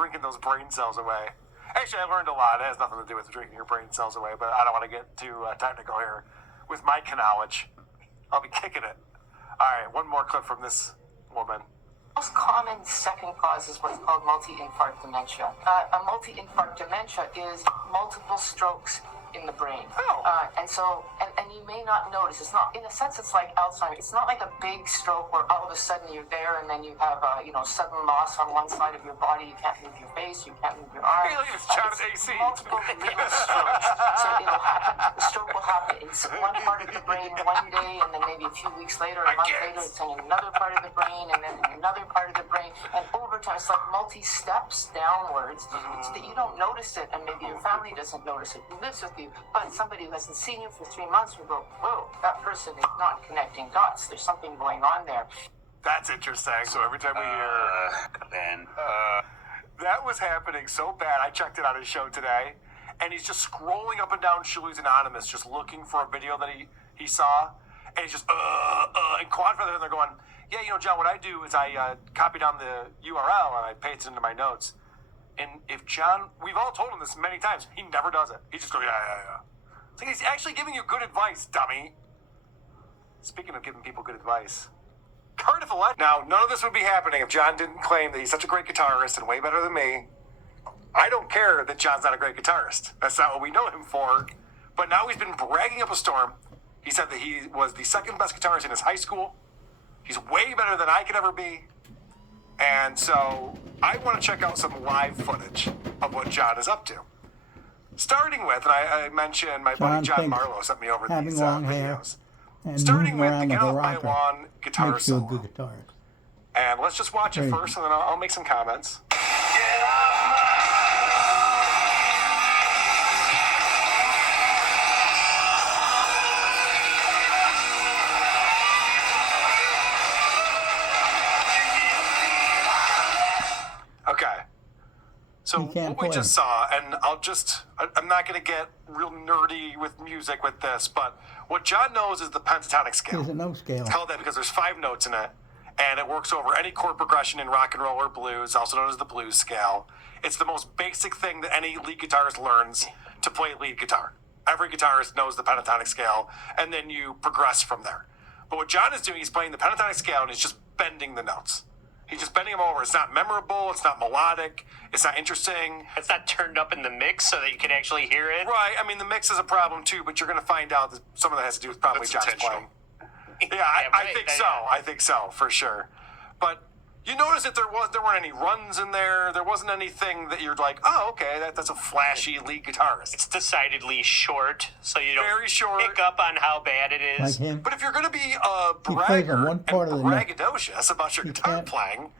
drinking those brain cells away. Actually, I learned a lot. It has nothing to do with drinking your brain cells away, but I don't want to get too technical here with my knowledge. I'll be kicking it. All right, one more clip from this woman. The most common second cause is what's called multi-infarct dementia. A multi-infarct dementia is multiple strokes in the brain. Oh. And you may not notice. It's not, in a sense, it's like Alzheimer's. It's not like a big stroke where all of a sudden you're there and then you have sudden loss on one side of your body. You can't move your face, you can't move your arm. It's John AC. Multiple little strokes. So it'll happen. The stroke will happen in one part of the brain one day, and then maybe a few weeks later, a month later, it's in another part of the brain, and then in another part of the brain. And over time, it's like multi-steps downwards, so that you don't notice it, and maybe your family doesn't notice it, who lives with you. But somebody who hasn't seen you for 3 months will go, whoa, that person is not connecting dots. There's something going on there. That's interesting. So every time we hear... that was happening so bad. I checked it on his show today, and he's just scrolling up and down Shilley's Anonymous, just looking for a video that he saw, and he's just, and quad feather, and they're going, yeah, John, what I do is I copy down the URL, and I paste it into my notes. And if John, we've all told him this many times, he never does it. He just goes, yeah. It's like he's actually giving you good advice, dummy. Speaking of giving people good advice, Cardiff Electric. Now, none of this would be happening if John didn't claim that he's such a great guitarist and way better than me. I don't care that John's not a great guitarist. That's not what we know him for. But now he's been bragging up a storm. He said that he was the second best guitarist in his high school. He's way better than I could ever be. And so I want to check out some live footage of what John is up to. Starting with, and I mentioned my buddy John Marlowe sent me over these videos. Starting with the Get Off My Lawn guitar solo. And let's just watch it first, and then I'll make some comments. Okay. So what we just saw, and I'm not going to get real nerdy with music with this, but what John knows is the pentatonic scale. There's a note scale. It's called that because there's 5 notes in it, and it works over any chord progression in rock and roll or blues, also known as the blues scale. It's the most basic thing that any lead guitarist learns to play lead guitar. Every guitarist knows the pentatonic scale, and then you progress from there. But what John is doing, he's playing the pentatonic scale, and he's just bending the notes. He's just bending them over. It's not memorable. It's not melodic. It's not interesting. It's not turned up in the mix so that you can actually hear it. Right. I mean, the mix is a problem, too, but you're going to find out that some of that has to do with probably John's playing. Yeah, I think so. I think so, for sure. But you notice that there weren't any runs in there. There wasn't anything that you're like, oh, okay, that's a flashy lead guitarist. It's decidedly short, so you don't Very short. pick up on how bad it is. Like him. But if you're going to be a bragger and braggadocious about your guitar playing,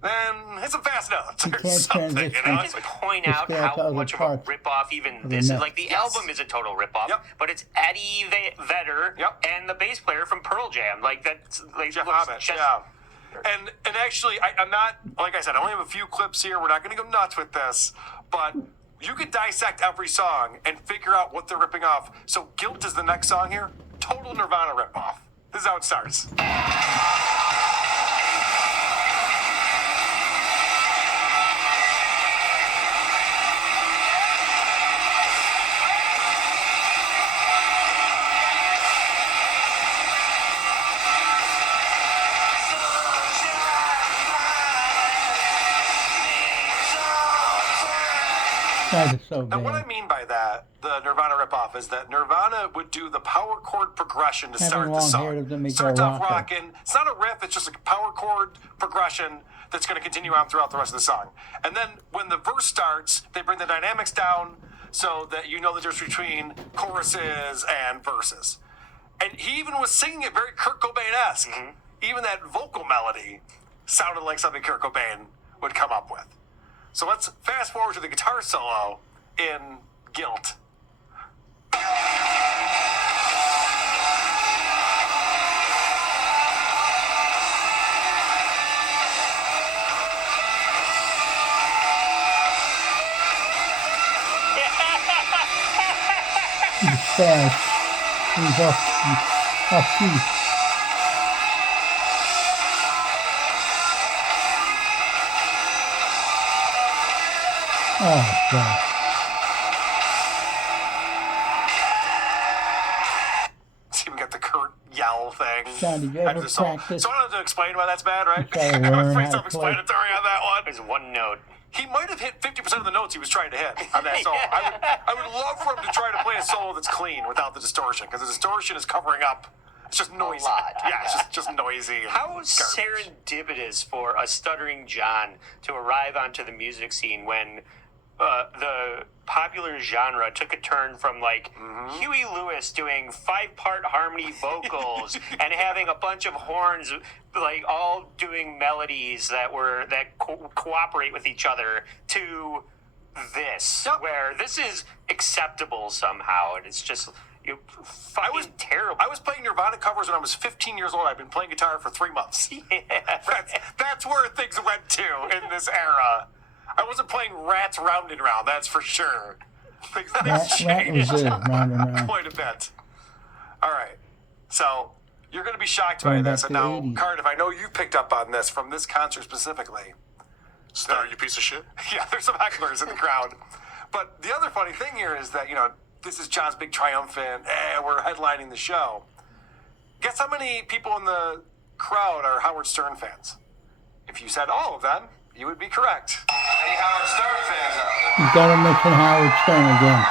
then hit some fast notes or something, you know? Just point out how much of a ripoff even this is. Like, the album is a total ripoff, but it's Eddie Vedder and the bass player from Pearl Jam. Like, that's like Jeff Amish, yeah. And actually, I'm not, like I said, I only have a few clips here. We're not going to go nuts with this, but you could dissect every song and figure out what they're ripping off. So Guilt is the next song here. Total Nirvana ripoff. This is how it starts. Now, what I mean by that, the Nirvana ripoff, is that Nirvana would do the power chord progression to start the song. Starts off rocking. It's not a riff, it's just a power chord progression that's going to continue on throughout the rest of the song. And then when the verse starts, they bring the dynamics down so that you know the difference between choruses and verses. And he even was singing it very Kurt Cobain-esque. Even that vocal melody sounded like something Kurt Cobain would come up with. So let's fast forward to the guitar solo in Guilt. He's fast. He's off key. Oh, God. See, we got the Kurt yell thing. John, did you After ever the song. practice? So I don't have to explain why that's bad, right? You gotta learn how Pretty to self-explanatory on that one. There's one note. He might have hit 50% of the notes he was trying to hit on that song. I would love for him to try to play a solo that's clean without the distortion, because the distortion is covering up. It's just noisy. Yeah, it's just noisy. And How garbage. serendipitous for a stuttering John to arrive onto the music scene when the popular genre took a turn from like Huey Lewis doing 5-part harmony vocals and having a bunch of horns like all doing melodies that cooperate with each other to this, where this is acceptable somehow, and it's just fucking terrible. I was playing Nirvana covers when I was 15 years old. I've been playing guitar for 3 months. That's where things went to in this era. I wasn't playing Rats Round and Round, that's for sure. Things Rat was good, round and round. quite a bit. All right. So you're going to be shocked by Going back this. to And the now, 80s. Cardiff, I know you picked up on this from this concert specifically. Stutter, you piece of shit. Yeah, there's some hecklers in the crowd. But the other funny thing here is that, this is John's big triumphant, we're headlining the show. Guess how many people in the crowd are Howard Stern fans? If you said all of them, you would be correct. Any Howard Stern fans out there? You gotta mention Howard Stern again.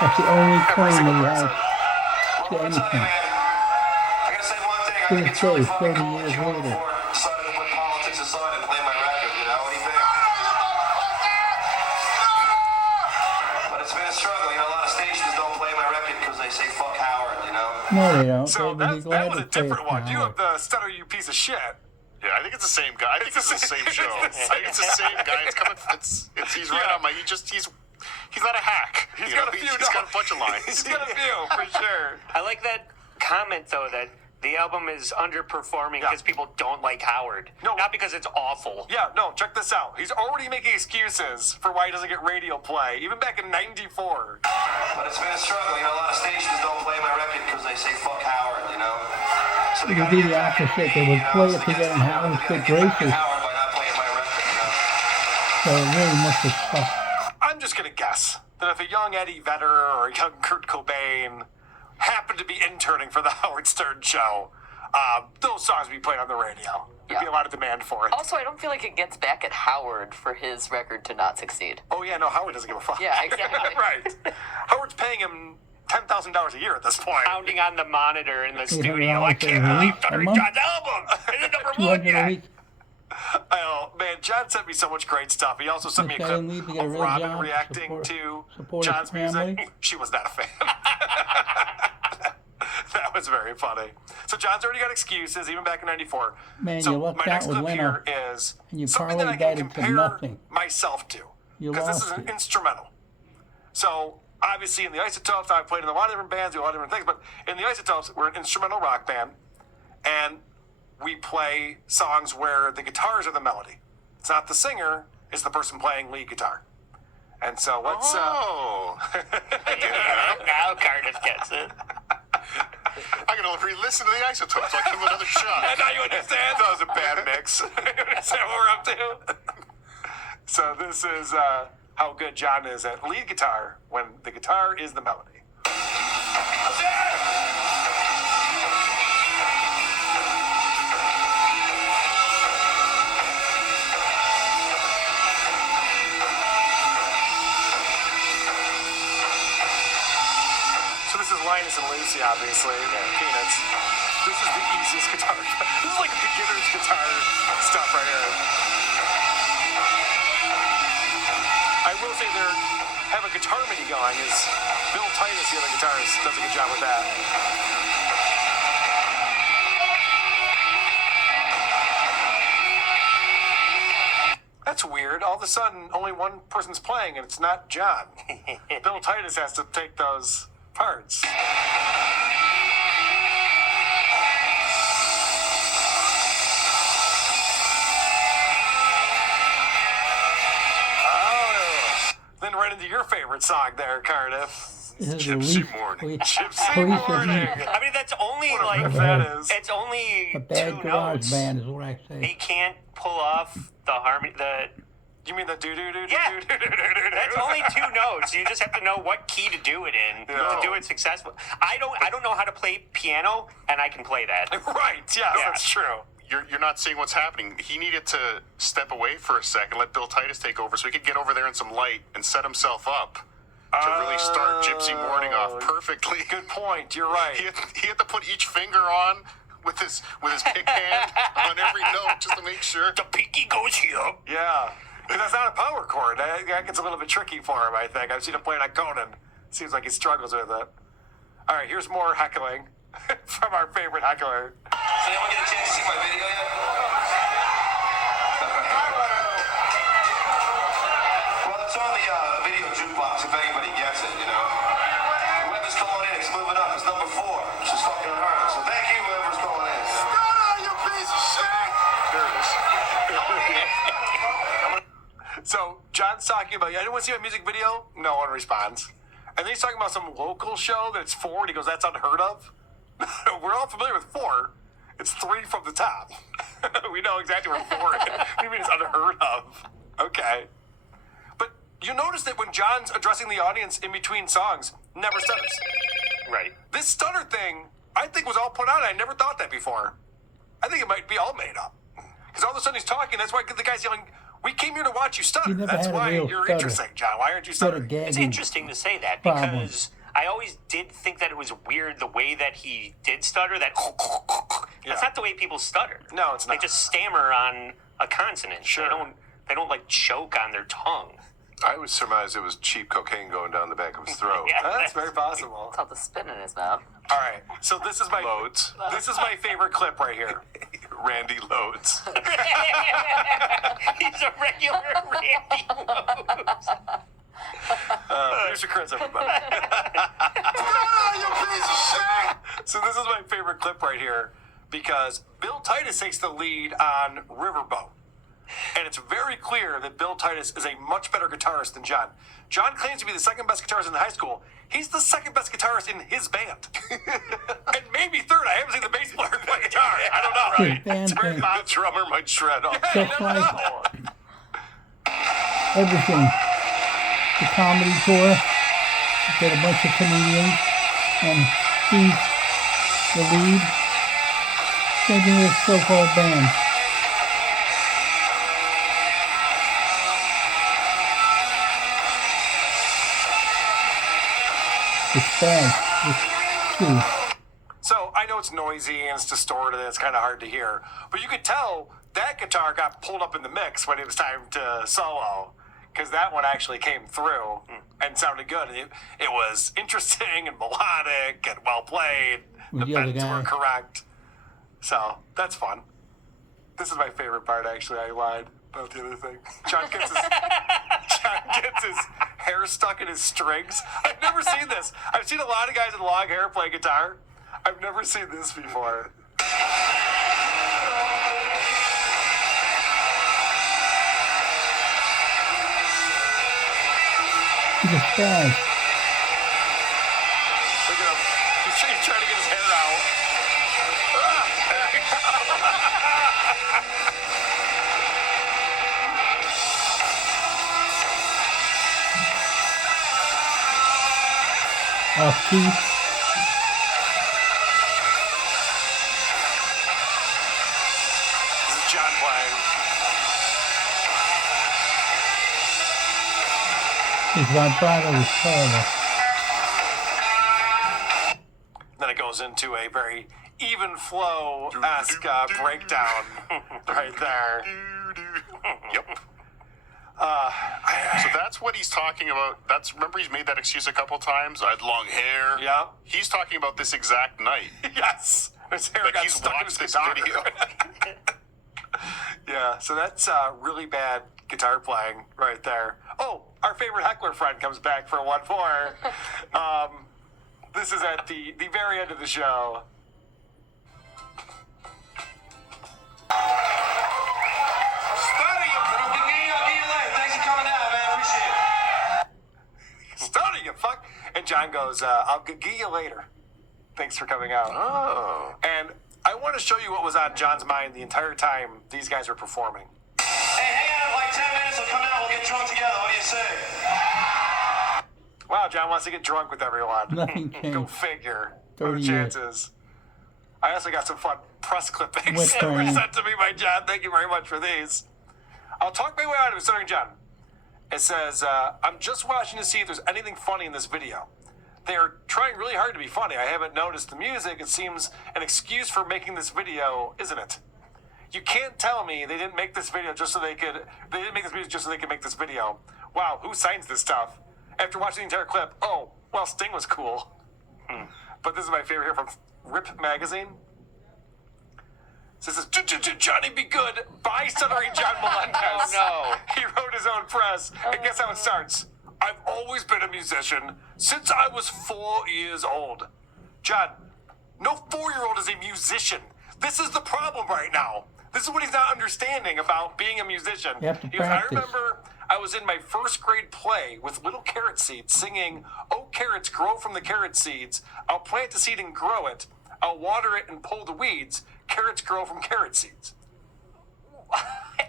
That's the only claim that he has to Well, I'll tell you, anything. man. I gotta say one thing. I think it's really fucking cool that you went before decided to put politics aside and play my record. You know what do you think? But it's been a struggle. A lot of stations don't play my record because they say fuck Howard. No, they don't. So They'd be that glad was to a play it different for one. You Howard. have the Stutter, you piece of shit. Yeah, I think it's the same guy. I think it's the same show. I think it's the same guy. It's coming. He's right on my. He's not a hack. He's You got know, a few. He's got a bunch of lines. He's got a few, for sure. I like that comment though that the album is underperforming because people don't like Howard. No. Not because it's awful. Yeah, no, check this out. He's already making excuses for why he doesn't get radio play, even back in '94. But it's been a struggle. A lot of stations don't play my record because they say fuck Howard. So It would be the opposite. They would play it to get in Howard's good graces. Howard by not playing my record. So it really must have stuck. I'm just going to guess that if a young Eddie Vedder or a young Kurt Cobain happened to be interning for the Howard Stern show, those songs would be played on the radio. There'd be a lot of demand for it. Also, I don't feel like it gets back at Howard for his record to not succeed. Oh, yeah, no, Howard doesn't give a fuck. Yeah, exactly. Right. Howard's paying him $10,000 a year at this point. Pounding on the monitor in the $800 studio. I can't a believe week, a Stuttering month? John's album isn't number one 200 a yet. week. Oh, man, John sent me so much great stuff. He also sent me a This guy clip didn't leave to get a of real Robin job to reacting to support his John's family. music. She was not a fan. That was very funny. So John's already got excuses, even back in '94. Man, so you lucked my next out with clip Leno, here is and you something that I parlayed can that into compare nothing. myself to. You Because this is lost an it. instrumental. So obviously in the Isotopes, I've played in a lot of different bands, do a lot of different things, but in the Isotopes, we're an instrumental rock band, and we play songs where the guitars are the melody. It's not the singer, it's the person playing lead guitar. And so let's... Oh. Now Cardiff gets it. I'm going to re-listen to the Isotopes. I'll give him another shot. Now you understand? That was a bad mix. You understand what we're up to? So this is how good John is at lead guitar when the guitar is the melody. So this is Linus and Lucy, obviously, Peanuts. This is the easiest guitar. This is like a beginner's guitar stuff right here. I will say they have a guitar mini going. Is Bill Titus, the other guitarist, does a good job with that. That's weird. All of a sudden, only one person's playing, and it's not John. Bill Titus has to take those parts. Then right into your favorite song there, Cardiff. This is Gypsy Elise. Morning. Gypsy Police Morning. I mean, that's only What a like riff that is. it's only A bad two garage notes. band is what I He say. can't pull off the harmony. You mean the do-do-do-do-do-do-do-do? Yeah. That's only 2 notes. You just have to know what key to do it in to do it successfully. I don't know how to play piano, and I can play that. Right, yes, that's true. You're not seeing what's happening. He needed to step away for a second, let Bill Titus take over so he could get over there in some light and set himself up to really start Gypsy Morning off perfectly. Good point, you're right. He had to put each finger on with his pick hand on every note just to make sure. The pinky goes here. Yeah. And that's not a power chord. That gets a little bit tricky for him, I think. I've seen him play it on Conan. Seems like he struggles with it. All right, here's more heckling from our favorite heckler. So anyone get a chance to see my video yet? Well, it's on the video jukebox if anybody gets it, you know. Whoever's calling in, it's moving up. It's number 4. It's just fucking unheard of. So thank you, whoever's calling in. You piece of shit! There it is. So John's talking about, anyone see my music video? No one responds. And then he's talking about some local show that's 4, and he goes, that's unheard of. We're all familiar with 4. It's 3 from the top. We know exactly where 4 is. What do you mean it's unheard of? Okay. But you notice that when John's addressing the audience in between songs, never stutters. Right. This stutter thing, I think, was all put on. I never thought that before. I think it might be all made up. Because all of a sudden he's talking, that's why the guy's yelling, we came here to watch you stutter. You never That's had a why real you're stutter. interesting, John. Why aren't you Got a stuttering? gagging It's interesting to say that problem. because I always did think that it was weird the way that he did stutter. That's not the way people stutter. No, it's not. They just stammer on a consonant. Sure. They don't like choke on their tongue. I would surmise it was cheap cocaine going down the back of his throat. Yeah. That's very possible. It's all the spit in his mouth. All right, so this is my Loads. This is my favorite clip right here. Randy Loads. He's a regular Randy Rose. Producer Chris, everybody. So this is my favorite clip right here because Bill Titus takes the lead on Riverboat. And it's very clear that Bill Titus is a much better guitarist than John. John claims to be the second best guitarist in high school. He's the second best guitarist in his band. And maybe third. I haven't seen the bass player play guitar. I don't know. His band It's very thing. possible. The drummer might shred off. You Just never like know. everything. The comedy tour, get a bunch of comedians, and he's the lead. Same thing with so-called band. It's bad. It's true. So I know it's noisy and it's distorted and it's kind of hard to hear, but you could tell that guitar got pulled up in the mix when it was time to solo, because that one actually came through and sounded good. It was interesting and melodic and well played. The The other bends guy. were correct. So that's fun. This is my favorite part, actually. I lied about the other thing. John gets his hair stuck in his strings. I've never seen this. I've seen a lot of guys with long hair play guitar. I've never seen this before. He's a spaz. Look at him. He's trying to get his hair out. Off key. This is John playing. His vibrato was terrible. Then it goes into a very even flow-esque breakdown right there. Yep. So that's what he's talking about. Remember he's made that excuse a couple times. I had long hair. Yeah. He's talking about this exact night. Yes. His hair Like got he's stuck in his watched this guitar. video. Yeah, so that's really bad guitar playing right there. Oh, our favorite heckler friend comes back for 1-4. This is at the very end of the show. Stutter, you broken game. I'll get you later. Thanks for coming out, man. Appreciate it. Stutter, you fuck. And John goes, I'll get you later. Thanks for coming out. Oh. And I want to show you what was on John's mind the entire time these guys were performing. Hey, hang on like 10 minutes. I'll come out get drunk together. What do you say? Wow, John wants to get drunk with everyone. Nothing Go changed. figure. What are 30 the years. chances? I also got some fun press clippings Wet that were brain. sent to me by John. Thank you very much for these. I'll talk my way out of it, Stuttering John. It says, I'm just watching to see if there's anything funny in this video. They are trying really hard to be funny. I haven't noticed the music. It seems an excuse for making this video, isn't it? You can't tell me they didn't make this video just so they could. They didn't make this music just so they could make this video. Wow, who signs this stuff? After watching the entire clip, oh, well, Sting was cool. But this is my favorite here from Rip Magazine. It says, Johnny Be Good by Stuttering John Melendez. Oh, no. He wrote his own press. And guess how it starts? I've always been a musician since I was 4 years old. John, no 4-year-old is a musician. This is the problem right now. This is what he's not understanding about being a musician. You have to He goes, I practice. remember I was in my first grade play with little carrot seeds singing, oh, carrots grow from the carrot seeds. I'll plant the seed and grow it. I'll water it and pull the weeds. Carrots grow from carrot seeds.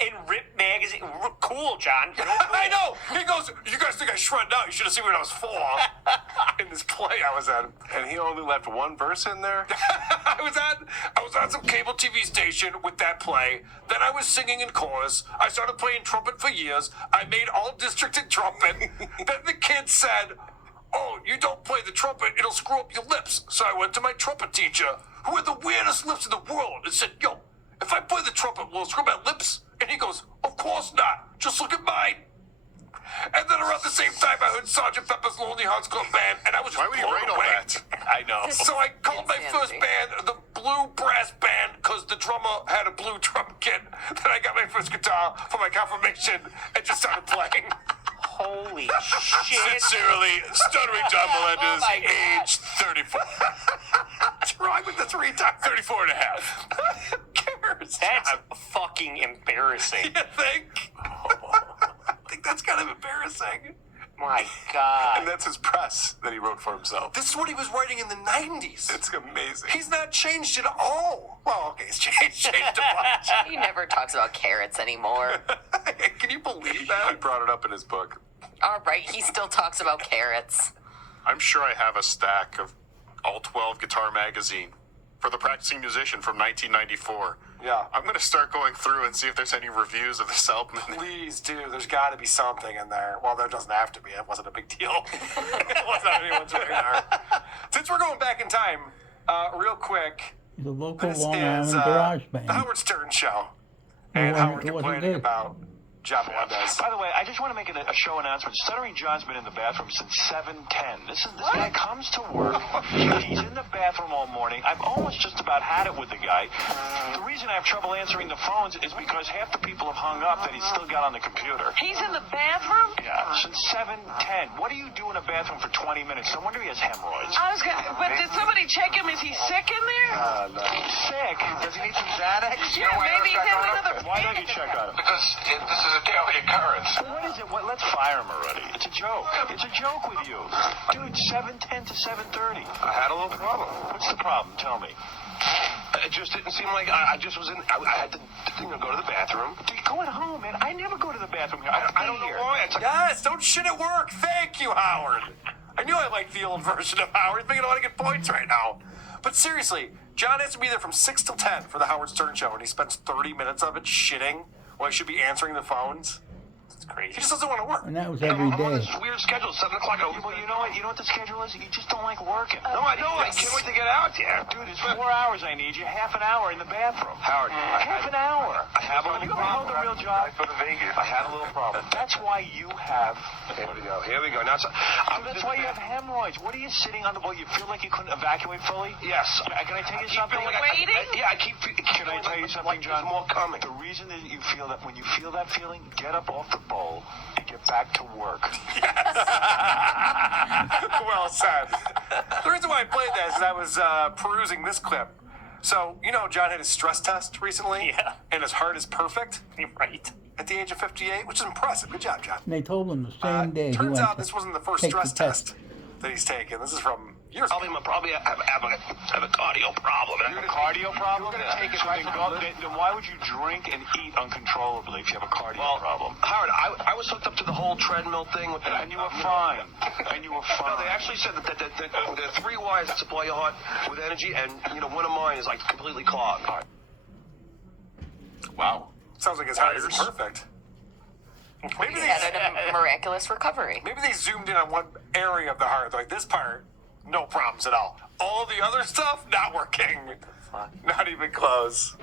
In Rip Magazine. Cool, John. Real cool. I know. He goes, you guys think I shredded out? You should have seen when I was 4 in this play I was in. And he only left one verse in there? I was on some cable TV station with that play. Then I was singing in chorus. I started playing trumpet for years. I made all district in trumpet. Then the kid said, oh, you don't play the trumpet, it'll screw up your lips. So I went to my trumpet teacher, who had the weirdest lips in the world, and said, yo, if I play the trumpet, will it screw up my lips? And he goes, of course not. Just look at mine. And then around the same time, I heard Sgt. Pepper's Lonely Hearts Club Band, and I was just Why would he blown write all away. that? I know. So I called my first Insanity. band the Blue Brass Band because the drummer had a blue drum kit. Then I got my first guitar for my confirmation and just started playing. Holy shit. Sincerely, Stuttering John Melendez, Oh my God. age 34. What's wrong with this retard? 34 and a half. Who cares? That's John? fucking embarrassing. You think? I think that's kind of embarrassing. My God. And that's his press that he wrote for himself. This is what he was writing in the 90s. It's amazing. He's not changed at all. Well, okay, he's changed a bunch. He never talks about carrots anymore. Can you believe He that? brought it up in his book. All right, he still talks about carrots. I'm sure I have a stack of all 12 Guitar Magazine for the practicing musician from 1994. Yeah. I'm going to start going through and see if there's any reviews of this album. Please do. There's got to be something in there. Well, there doesn't have to be. It wasn't a big deal. It wasn't on anyone's radar. Since we're going back in time, real quick, He's a local this Long is Island garage the band. Howard Stern Show. It And wasn't- Howard it wasn't complaining good. about John Melendez. By the way, I just want to make a show announcement. Stuttering John's been in the bathroom since 7:10. This guy comes to work. He's in the bathroom all morning. I've almost just about had it with the guy. The reason I have trouble answering the phones is because half the people have hung up that he's still got on the computer. He's in the bathroom? Yeah, since 7:10. What do you do in a bathroom for 20 minutes? No wonder he has hemorrhoids. I was gonna, but did somebody check him? Is he sick in there? Sick? Does he need some Xanax? Yeah, maybe he's having another Why don't you check on him? Because this is a daily occurrence. What is it? Let's fire him already. It's a joke. It's a joke with you. Dude, 7:10 to 7:30. I had a little problem. What's the problem? Tell me. It just didn't seem like I just was in. I had to go to the bathroom. Dude, go at home, man. I never go to the bathroom here. I don't know here. why. It's like, Yes, don't shit at work. Thank you, Howard. I knew I liked the old version of Howard. He's making a lot of good points right now. But seriously, John has to be there from 6 till 10 for the Howard Stern Show, and he spends 30 minutes of it shitting while he should be answering the phones. It's crazy. He just doesn't want to work. And that was I'm every on day. this weird schedule, 7 o'clock. Well, you know what? You know what the schedule is? You just don't like working. No, I know. I can't wait to get out there. Dude, it's 4 hours I need you. Half an hour in the bathroom. Howard, Half an hour. I have a You little ever held problem. a real job? I go to Vegas. I had a little problem. That's why you have. Here we go. Here we go. Now, That's why you have hemorrhoids. What are you sitting on the bowl? You feel like you couldn't evacuate fully? Yes. Can I tell you keep something? feeling like Waiting? I keep. Can I tell you something, John? There's more coming. The reason that you feel that, when you feel that feeling, get up off the bowl and get back to work. Well said. The reason why I played that is I was perusing this clip. So, you know, John had his stress test recently. Yeah. And his heart is perfect Right. at the age of 58, which is impressive. Good job, John. And they told him the same day he Turns went out to this wasn't the first take stress the test. test that he's taken. This is from Years ago. Probably have a cardio problem. You have a cardio problem? Then why would you drink and eat uncontrollably if you have a cardio problem? Howard, I was hooked up to the whole treadmill thing. And you were fine. And you were fine. No, they actually said that there are 3 wires that supply your heart with energy, and one of mine is like completely clogged. Wow. Sounds like his heart is perfect. Maybe He they, had a miraculous recovery. maybe they zoomed in on one area of the heart. Like this part, no problems at all. All the other stuff, not working. Not even close.